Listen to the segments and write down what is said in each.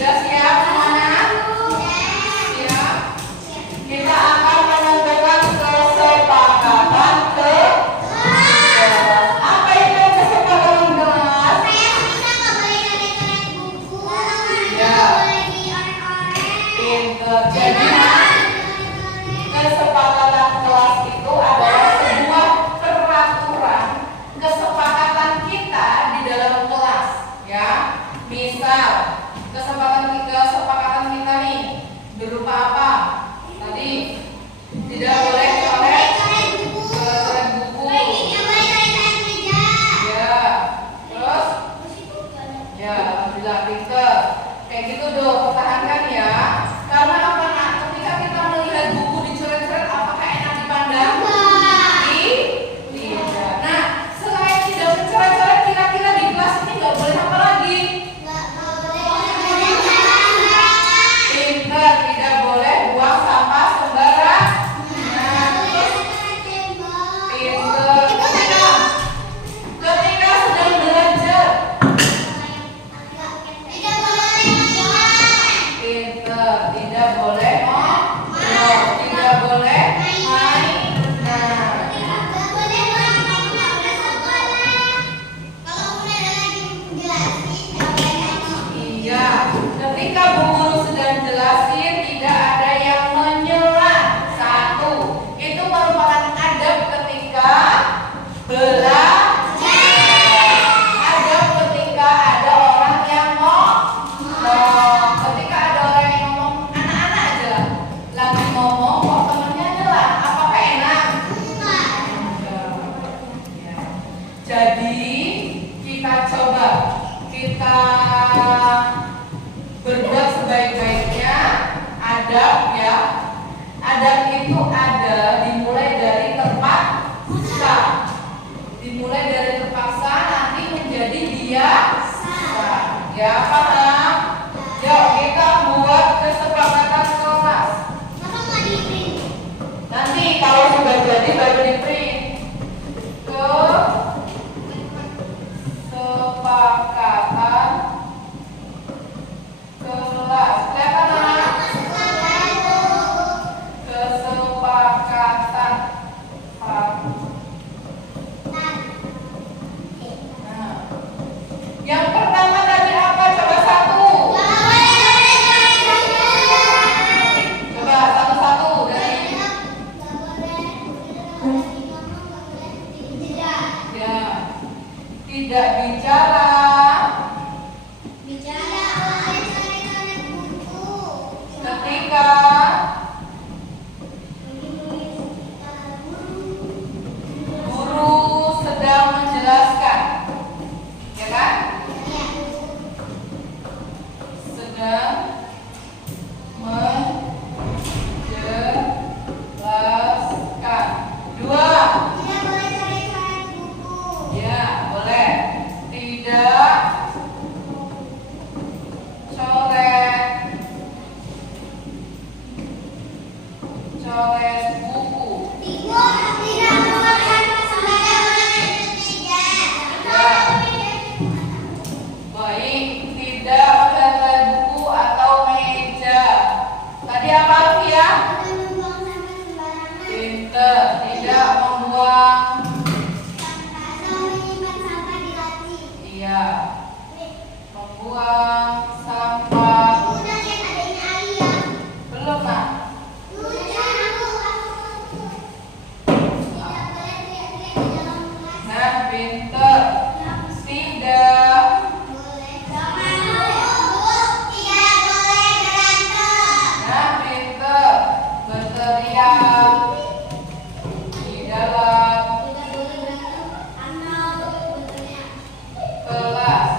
Sudah siap semuanya? Siap. Kita akan menentukan kesepakatan apa itu kesepakatan kelas? Ya. Pinter. Jadi kesepakatan kelas itu adalah sebuah peraturan kesepakatan kita di dalam kelas, ya. Misal kesepakatan kita nih berupa apa? Tadi tidak boleh coret buku. Ya. Terus? Ya, alhamdulillah pinter. Kayak gitu dong, pertahankan ya. Karena apa nak? Ketika kita melihat buku dicoret-coret, apakah enak dipandang? Tidak. Nah, selain tidak mencoret-coret, kira-kira di kelas ini nggak boleh apa lagi? Pinter, tidak boleh buang sampah sembarangan. Pinter. Ketika sedang belajar. Pinter, tidak boleh ngobrol, tidak boleh main. Iya, ketika Bu Guru sedang jelasin tidak ada yang menyela. Satu, itu merupakan adab ketika belajar. Adab ketika ada orang yang ngomong. Ketika ada orang yang ngomong, anak-anak aja lagi ngomong, kok temennya nyela, apakah enak? Enggak. Ya. Jadi kita coba berbuat sebaik-baiknya. Adab ya. Adab itu ada dimulai dari terpaksa. Dimulai dari terpaksa nanti menjadi biasa. Ya, paham? Yuk kita buat kesepakatan kelas. Nanti kalau sudah jadi baru di print. Kesepakatan kelas. Kelihatan anak? Kesepakatan. Nah, yang pertama tadi apa? Coba satu. Coba satu-satu dari. Ya. Tidak bicara. Ketika guru sedang menjelaskan, ya kan? Sedang menjelaskan. Dua. Ya, boleh. Tidak coret buku. Baik, tidak pakai buku atau meja. Tadi apa ya? Pinter, tidak membuang. Iya, membuang sampah. Belum nak? Nah, pinter. Tidak. Nah, pinter. Berteriak di dalam kelas.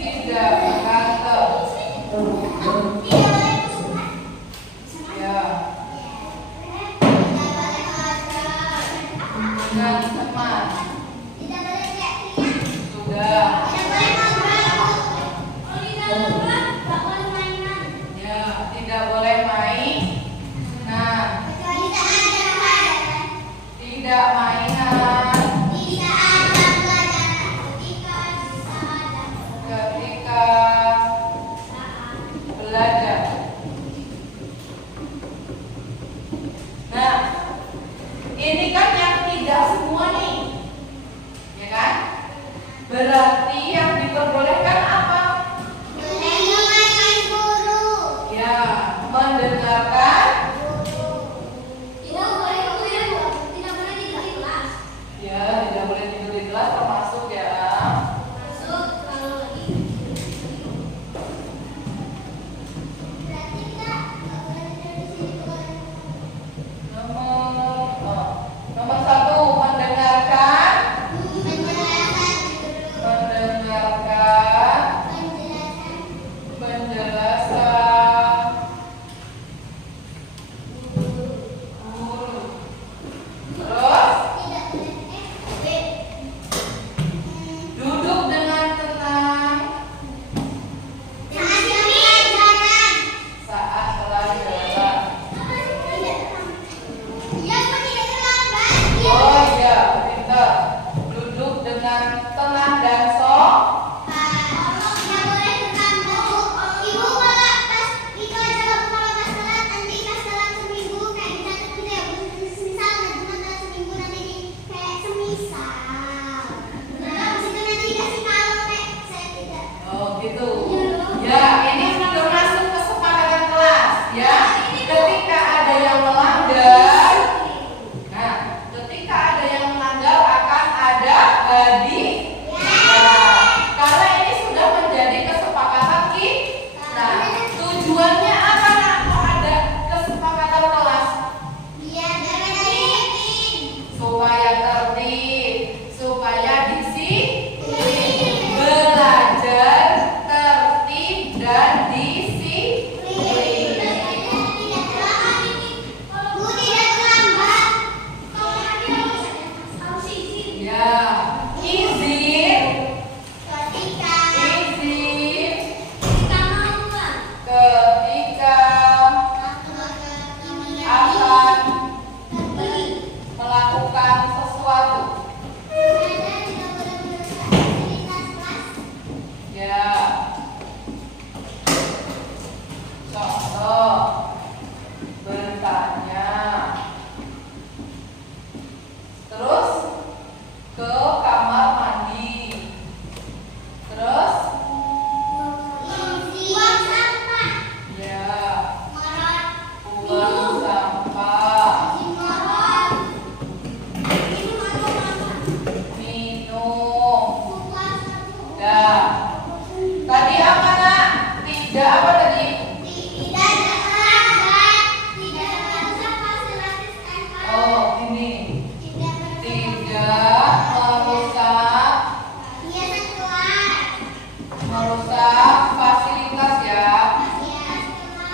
Tidak berantem. Ya. Dengan teman. Sudah. Ya, tidak boleh main. Nah, tidak mainan. Berarti yang diperbolehkan apa? Mendengarkan guru. Ya, mendengarkan. Tidak boleh tidur di kelas. Ya, tidak boleh tidur di kelas termasuk ya. Masuk kalau lagi. Berarti kita nggak boleh tidur di sini. Nomor satu, mendengarkan. Mendengarkan penjelasan guru. Terus duduk dengan tenang saat pelajaran. Oh iya, pintar. Duduk dengan tenang dan oh gitu. Ya, ini termasuk kesepakatan kelas ya. Ketika ada yang melanggar, nah, ketika ada yang melanggar akan ada karena ini sudah menjadi kesepakatan kita. Tujuannya apa nak? Kok ada kesepakatan kelas? Supaya tertib, supaya disiplin, belajar tertib dan disiplin. Ya, izin ketika akan melakukan sesuatu. Ya, contoh bertanya, terus ke kamar mandi, terus ya buang sampah, minum. Dah. Tadi apa nak? Tidak apa tadi? Oh ini tidak merusak fasilitas ya.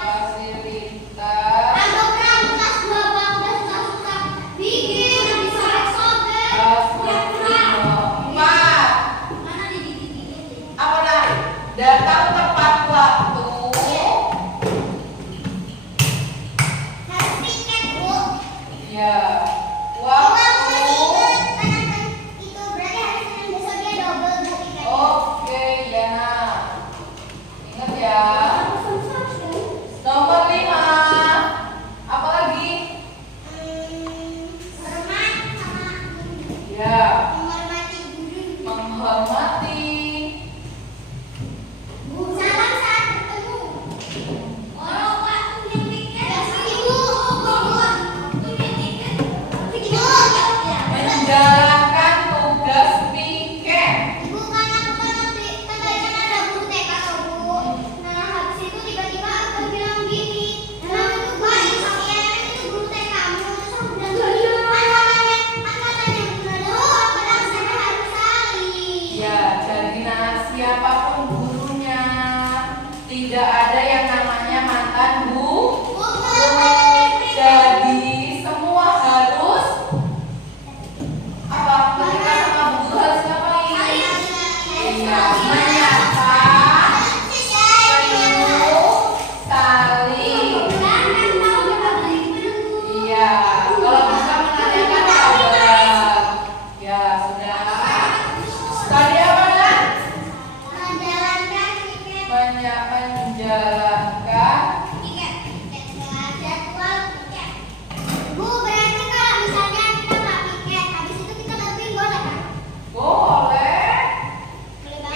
Fasilitas. Empat. Apa nak? Datang tepat waktu. Ya. Waktu. Oke ya nak. Ingat ya. Nomor 5. Apa lagi? Ya. Menghormati. Menjalankan tugas piket. Ya, jadi siapapun gurunya, tidak ada yang namanya mantan guru. Jadi semua harus apa? Ketika sama guru harus ngapain? Iya, menyapa, penuh, saling. Iya, kalau bisa menanyakan kabar. Ya sudah. Tadi apa nak? Menjalankan. Bu, berarti kalau misalnya kita nggak piket, habis itu kita bantuin boleh kan? Boleh. Boleh banget.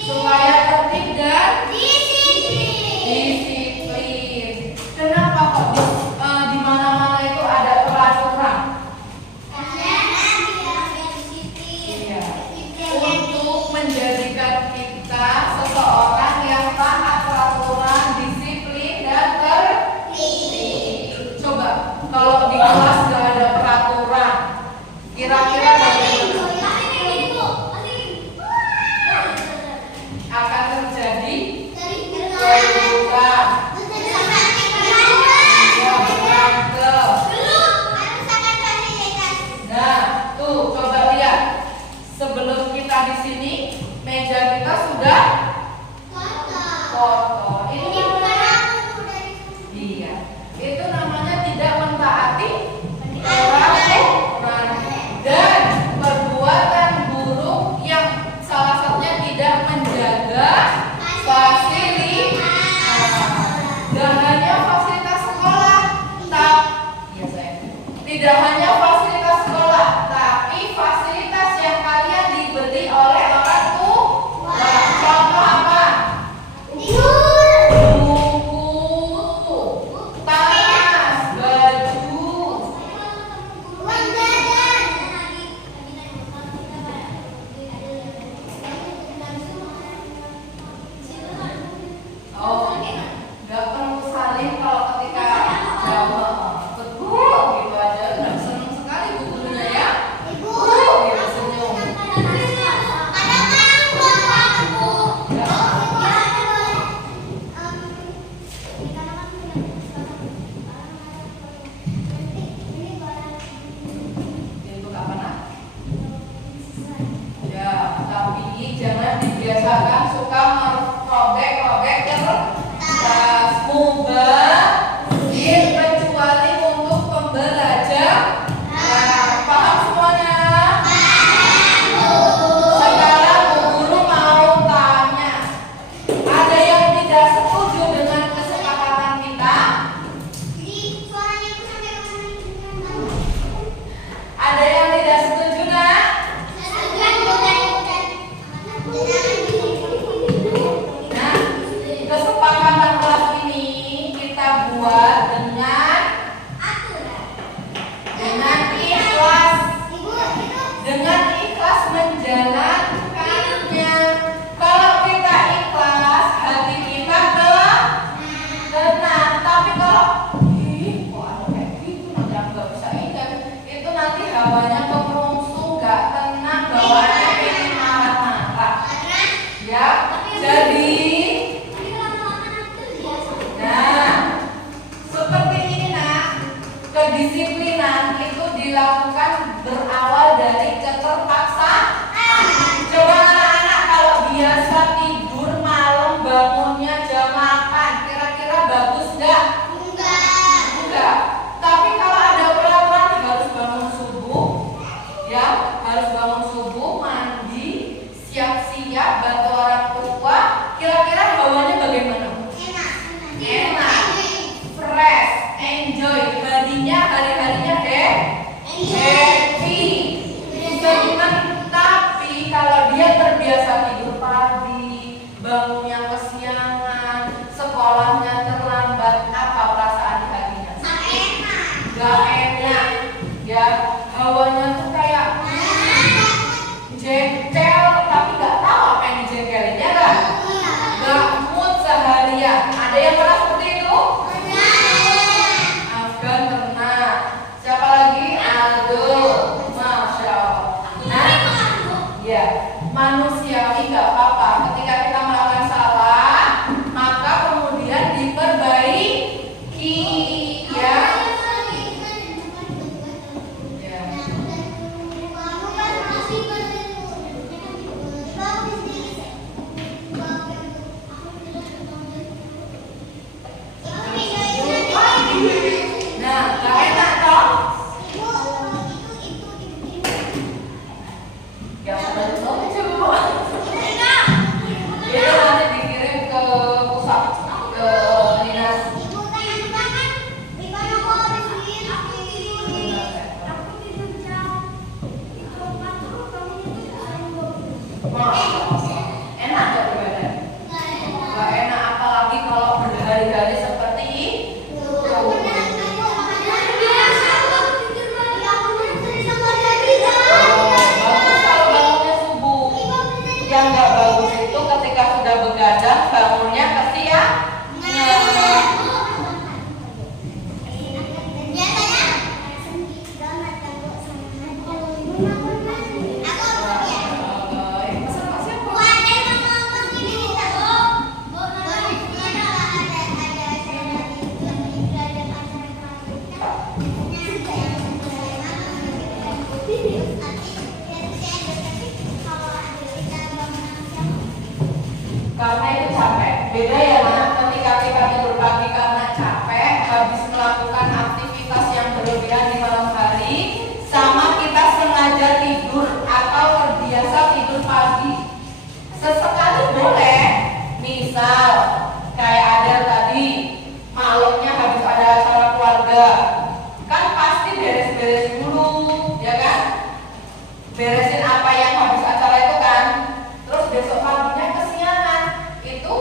supaya tertib dan Disiplin. disiplin. Kenapa kok di mana-mana itu ada peraturan? Iya. Untuk menjadikan kita seseorang yang taat peraturan, disiplin dan tertib. Coba kalau di kelas nggak ada peraturan, kira-kira bagaimana? Akan terjadi keributan, ya berantem. Nah, tuh coba lihat. Sebelum kita di sini, meja kita sudah kotor. Iya. Itu namanya tidak mentaati peraturan dan perbuatan buruk yang salah satunya tidak menjaga fasilitas. Dan hanya fasilitas sekolah, iya saya. Tidak hanya fasilitas sekolah, tapi fasilitas yang kalian diberi oleh orang tua. Contoh apa? Buku, tas, baju. Oh, nggak perlu salin kalau ketika jawab betul gitu aja. Udah seneng sekali bu gurunya ya. Gitu senyum. Itu apa nak? Ya, tapi jangan dibiasakan suka merobek-robek kertas. Mubazir kecuali untuk pembelajaran. Nah, paham semuanya? Sekarang Bu Guru mau tanya, ada yang tidak setuju dengan kesepakatan kita? Ada yang tidak setuju nak? Nah, kesepakatan kelas ini kita buat dengan ikhlas, dengan ikhlas menjalankannya. Kalau kita ikhlas, hati kita tenang. Tapi kalau kok ada kayak gitu nanti aku nggak bisa ingat, itu nanti hawanya kemerungsung, nggak tenang, bawaannya pengen marah-marah. Ya, jadi nah, seperti ini nak, kedisiplinan itu dilakukan berawal dari keterpaksaan. Coba anak-anak kalau biasa tidur malam bangunnya jam 8, kira-kira bagus nggak? Enggak. Tapi kalau ada peraturan harus bangun subuh, ya harus bangun subuh, mandi, siap-siap bantu orang tua. Kira-kira hawanya bagaimana? Enak, fresh, enjoy, hari-harinya happy, senang. Tapi kalau dia terbiasa tidur pagi, bangunnya kesiangan, sekolahnya terlambat, apa perasaan di hatinya? Gak enak, ya hawanya tuh kayak jengkel, tapi gak tahu apa yang dijengkelin, ya kan? Gak mood seharian. Ada yang pernah seperti itu? Afgan pernah. Siapa lagi? Aldo. Masya Allah. Nah, ya manusiawi gak apa-apa. Ketika kita melakukan salah, Beda ya nah, ketika kita tidur pagi karena capek, habis melakukan aktivitas yang berlebihan di malam hari, sama kita sengaja tidur atau terbiasa tidur pagi. Sesekali boleh, misal kayak ada tadi malamnya habis ada acara keluarga, kan pasti beres-beres dulu, ya kan? Beresin apa yang habis acara itu kan, terus besok paginya kesiangan, itu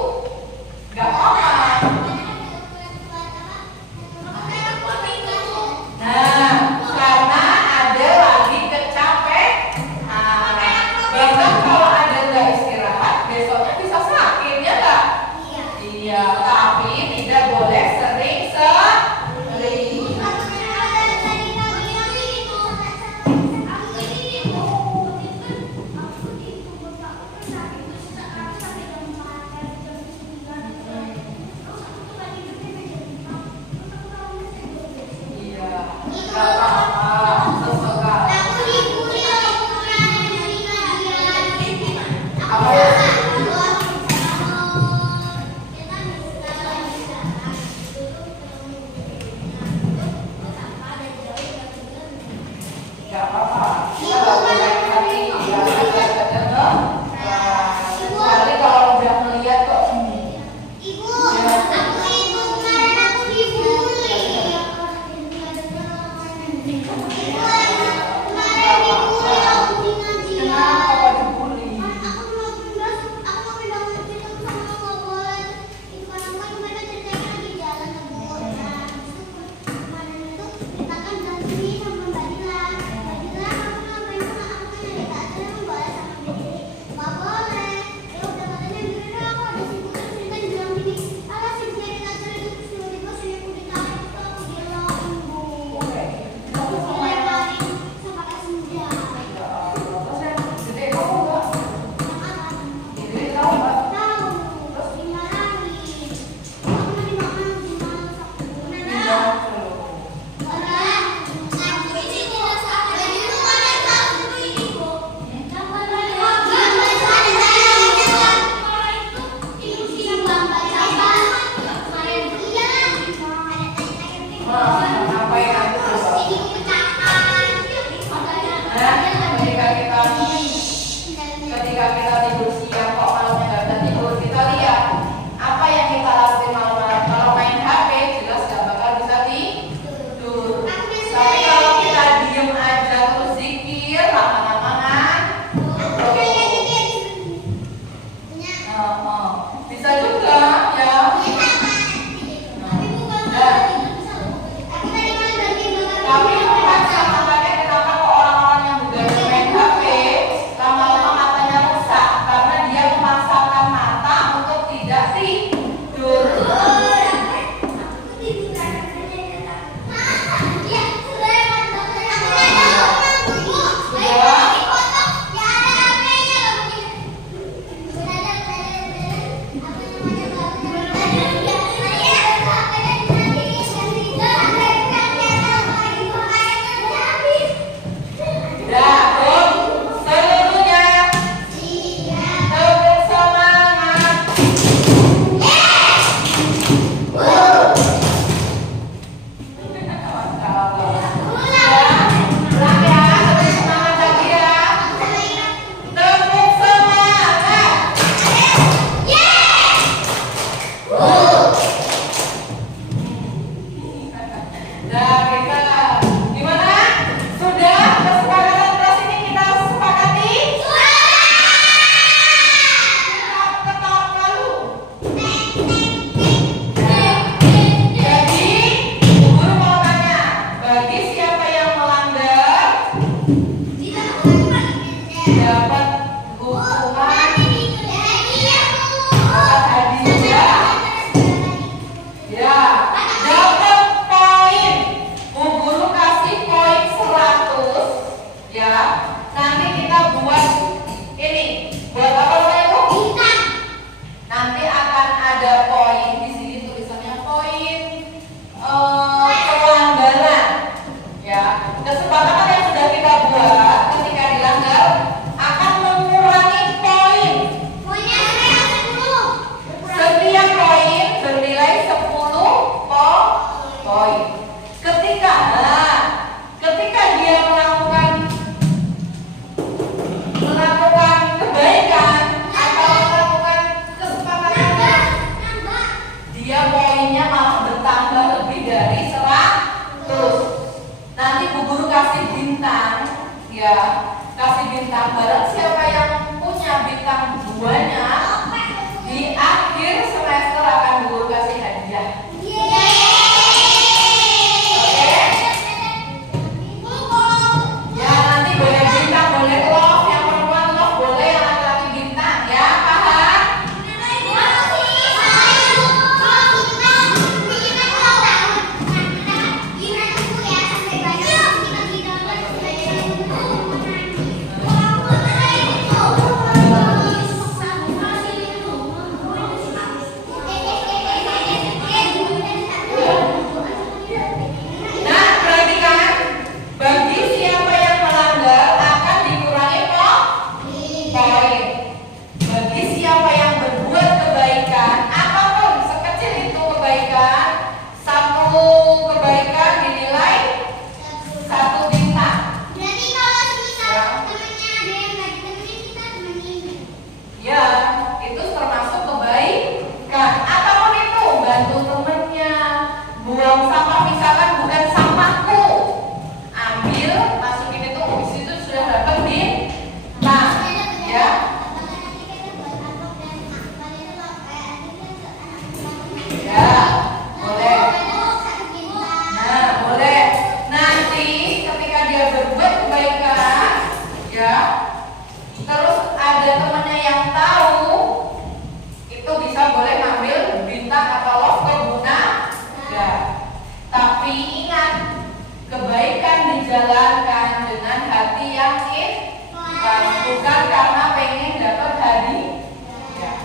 jalankan dengan hati yang ikhlas, bukan karena pengen dapat hadiah.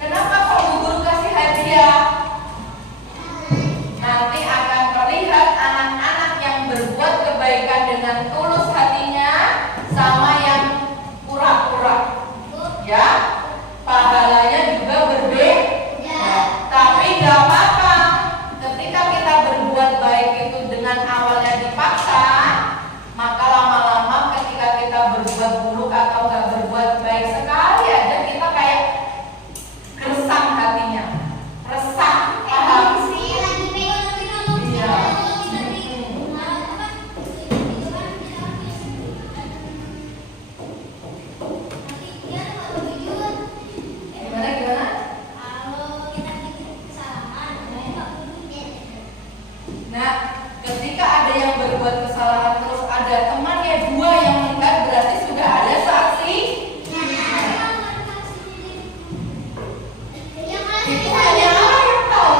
Kenapa kok Bu Guru kasih hadiah? Nanti akan terlihat anak-anak yang berbuat kebaikan dengan tulus hatinya sama yang pura-pura. Ya, pahalanya juga berbeda. Tapi gak apa-apa. Ketika kita berbuat baik itu dengan awalnya dipaksa, maka lama-lama ketika kita berbuat buruk atau gak berbuat baik sekali aja, kita kayak gersang hatinya, resah, paham? Iya. Gimana? Nah, ketika ada yang berbuat kesalahan terus ada temannya dua yang melihat, berarti sudah ada saksi. Itu hanya Allah yang tahu.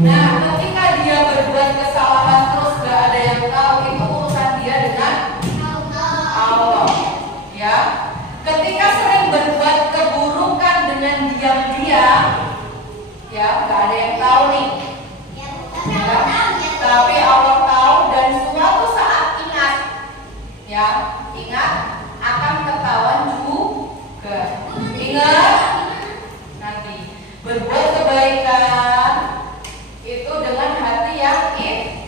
Nah, ketika dia berbuat kesalahan terus gak ada yang tahu, itu urusan dia dengan Allah. Ya, ketika sering berbuat keburukan dengan diam-diam, ya gak ada yang tahu nih. Ya, tapi Allah tahu dan suatu saat ingat, ya ingat akan ketahuan juga. Ingat nanti berbuat kebaikan itu dengan hati yang ikhlas,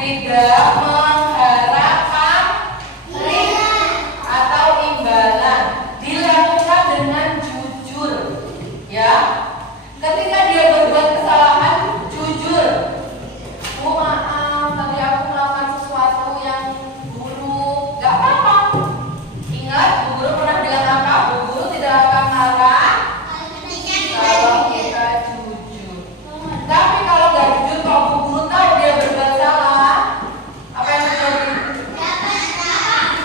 tidak mengharapkan atau imbalan, dilakukan dengan jujur. Ya, ketika dia berbuat kesalahan, jujur. Oh maaf, tadi aku melakukan sesuatu yang buruk. Gak apa-apa. Ingat, Bu Guru pernah bilang apa? Bu Guru tidak akan marah kalau kita jujur. Tapi kalau nggak jujur, kalau Bu Guru tahu dia berbuat salah, apa yang terjadi?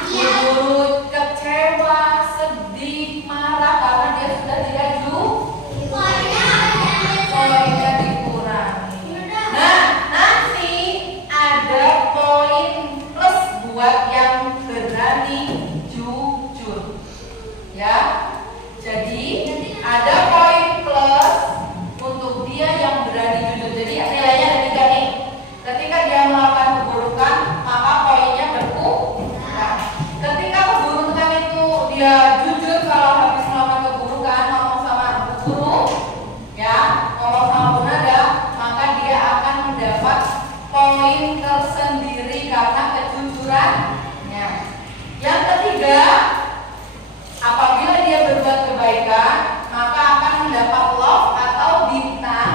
Bu Guru kecewa, sedih, marah karena dia sudah tidak jujur. Poinnya dikurangi. Nah, nanti ada poin plus buat yang berani jujur. Ya, jadi ada poin plus untuk dia yang berani jujur. Jadi nilainya ada 3 nih. Ketika dia melakukan keburukan, maka poinnya berkurang. Ketika keburukan itu dia jujur kalau habis melakukan keburukan, ngomong sama Bu Guru, ya, ngomong sama Bu Nada, maka dia akan mendapat poin tersendiri karena kejujurannya. Yang ketiga, apabila dia berbuat kebaikan, maka akan mendapat love atau bintang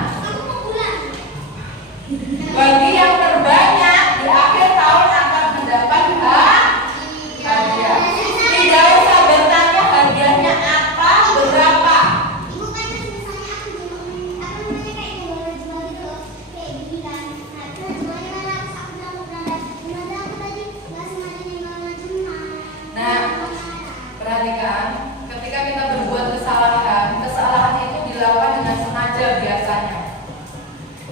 bagi yang terbanyak di akhir tahun akan mendapat hadiah. Tidak usah bertanya hadiahnya apa, berapa. Nah, perhatikan, ketika kita berbuat kesalahan itu dilakukan dengan sengaja biasanya.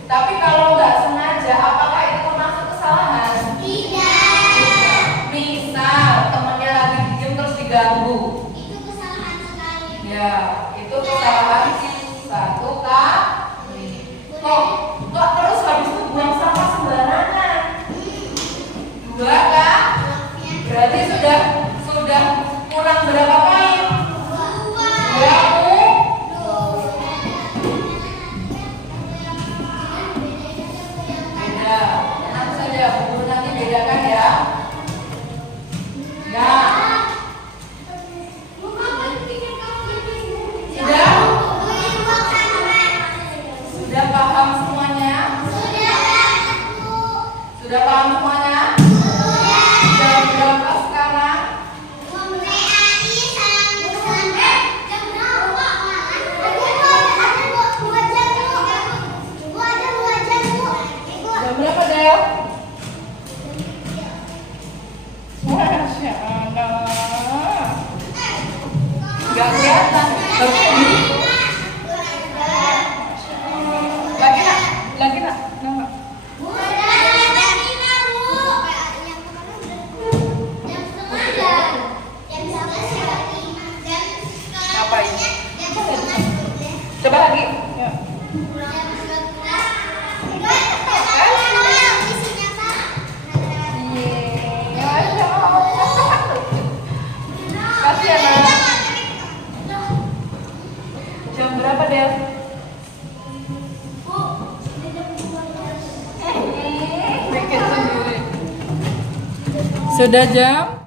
Tapi kalau nggak sengaja, apakah itu termasuk kesalahan? Tidak. Misal temannya lagi diem terus diganggu, Itu kesalahan sekali. ya itu kesalahan satu kali. Kok terus habis itu buang sampah sembarangan? 2 kan? Berarti sudah kurang berapa poin? 2. Beda. Coba lagi. Yuk. Iya, Masya Allah. Kasih ya, Nak. Jam berapa, Del? Bikin sendiri. Sudah jam